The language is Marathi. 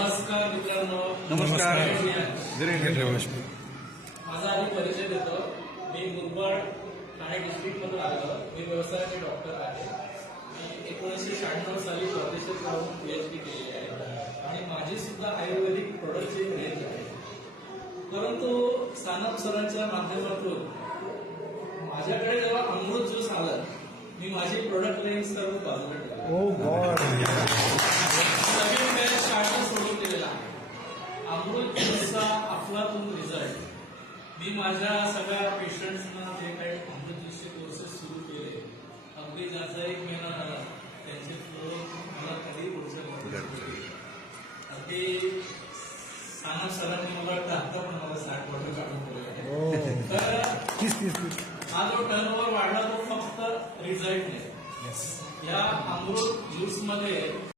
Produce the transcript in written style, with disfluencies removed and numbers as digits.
नमस्कार मित्रांनो. नमस्कार. माझा आधी परिचय देतो. मी मुरबाड ठाणे डिस्ट्रिक्टमधून आलो. मी व्यवसायाचे डॉक्टर आहे. मी 1996 साली परदेशात जाऊन PhD केली आहे आणि माझी सुद्धा आयुर्वेदिक प्रोडक्टची रेंज आहे. परंतु सानप सरांच्या माध्यमातून माझ्याकडे जेव्हा अमृत ज्यूस आलं, मी माझी प्रोडक्ट रेंज सर्व बाजूला ठेवली. नवीन बॅच शाळा सोडून दिलेला आहे. अमृत ज्यूसचा अफलातून रिझल्ट मी माझ्या सगळ्या पेशंट्सना जे काही अमृत ज्यूसचे कोर्सेस सुरू केले, अगदी ज्याचा 1 महिना झाला, त्यांचे फ्लो मला कधी पुढच्या अगदी सानप सरांनी मला वाटतं आता पण मला 60 वॉटर काढून दिले. तर हा जो टर्नओव्हर वाढला तो फक्त रिझल्ट नाही. या अमृत ज्यूस मध्ये